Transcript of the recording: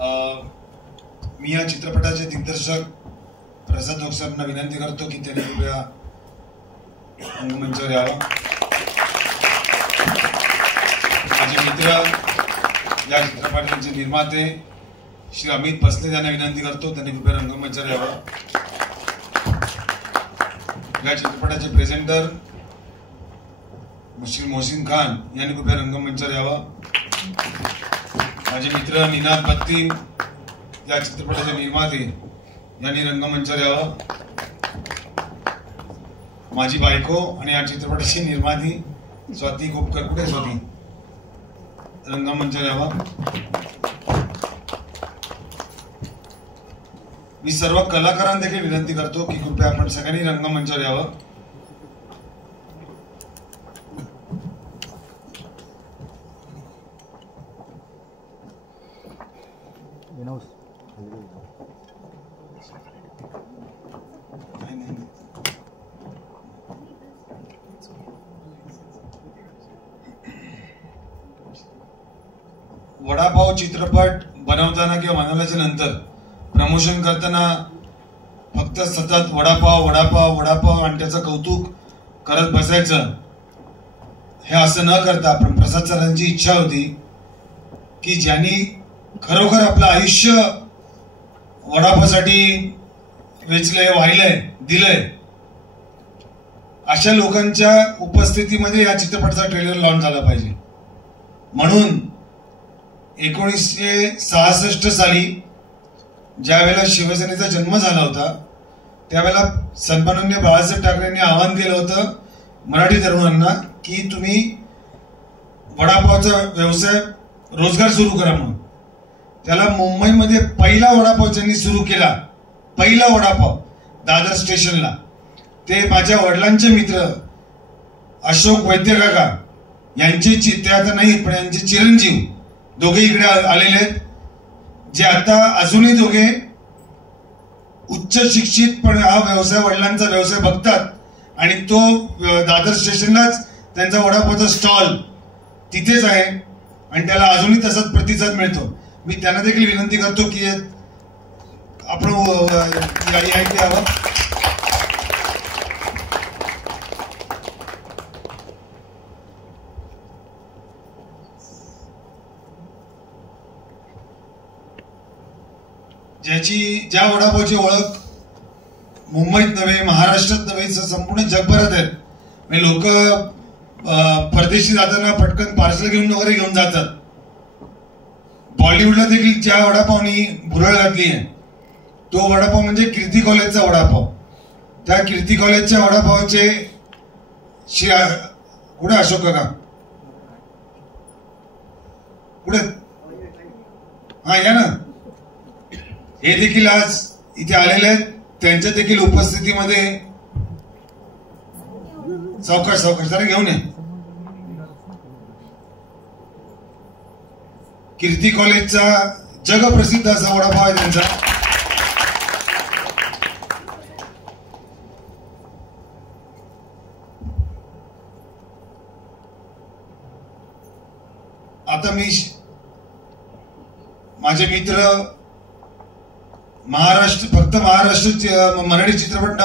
मी या चित्रपटाचे दिग्दर्शक प्रसाद जोगसाहेबांना विनंती करतो की त्यांनी कृपया रंगमंचावर यावं. माझे मित्र या चित्रपटाचे निर्माते श्री अमित भसले यांना विनंती करतो त्यांनी कृपया रंगमंचावर यावं. या चित्रपटाचे प्रेझेंटर श्री मोहसिन खान यांनी कृपया रंगमंचावर यावं. माझे मित्र निनाद बत्ती या चित्रपटाचे निर्माते यांनी रंगमंचावर यावं. माझी बायको आणि या चित्रपटाची निर्माती स्वाती कोपकर, कुठे स्वाती, रंगमंचावर यावं. मी सर्व कलाकारांना देखील विनंती करतो की कृपया आपण सगळ्यांनी रंगमंचावर यावं. वडापाव चित्रपट बनवताना किंवा बनवल्याच्या नंतर प्रमोशन करताना फक्त सतत वडापाव वडापाव वडापाव आणि त्याचं कौतुक करत बसायचं, हे असं न करता प्रसाद सरांची इच्छा होती की ज्यांनी खरोखर आपलं आयुष्य वडापावसाठी वेचलंय, वाहिलंय, दिलंय, अशा लोकांच्या उपस्थितीमध्ये या चित्रपटाचा ट्रेलर लॉन्च झाला पाहिजे. म्हणून 1966 साली ज्या वेळेला शिवसेनेचा जन्म झाला होता त्यावेळेला सन्माननीय बाळासाहेब ठाकरेंनी आवाहन केलं होतं मराठी तरुणांना की तुम्ही वडापावचा व्यवसाय रोजगार सुरू करा म्हणून. त्याला मुंबईमध्ये पहिला वडापाव ज्यांनी सुरू केला, पहिला वडापाव दादर स्टेशनला, ते माझ्या वडिलांचे मित्र अशोक वैद्य काका यांचे, ते आता नाही पण यांचे चिरंजीव दोघे इकडे आलेले आहेत, जे आता अजूनही दोघे उच्च शिक्षित पण हा व्यवसाय, वडिलांचा व्यवसाय बघतात आणि तो दादर स्टेशनलाच त्यांचा वडापावचा स्टॉल तिथेच आहे आणि त्याला अजूनही तसाच प्रतिसाद मिळतो. मी त्यांना देखील विनंती करतो की आपण यावं. ज्या वडापावची ओळख मुंबईत नव्हे, महाराष्ट्रात नव्हे, संपूर्ण जगभरात आहेत. लोक परदेशी जाताना पटकन पार्सल वगैरे घेऊन जातात. बॉलिवूडला देखील ज्या वडापावनी भुरळ घातली आहे तो वडापाव म्हणजे कीर्ती कॉलेजचा वडापाव. त्या कीर्ती कॉलेजच्या वडापावचे कुठे अशोक काका, कुठे, हा या ना, हे देखील आज इथे आलेले आहेत. त्यांच्या देखील उपस्थितीमध्ये सावकाश जरा घेऊन ये. कीर्ती कॉलेजचा जगप्रसिद्ध असा वडापाव आहे त्यांचा. आता मी माझे मित्र फक्त महाराष्ट्र मराठी चित्रपट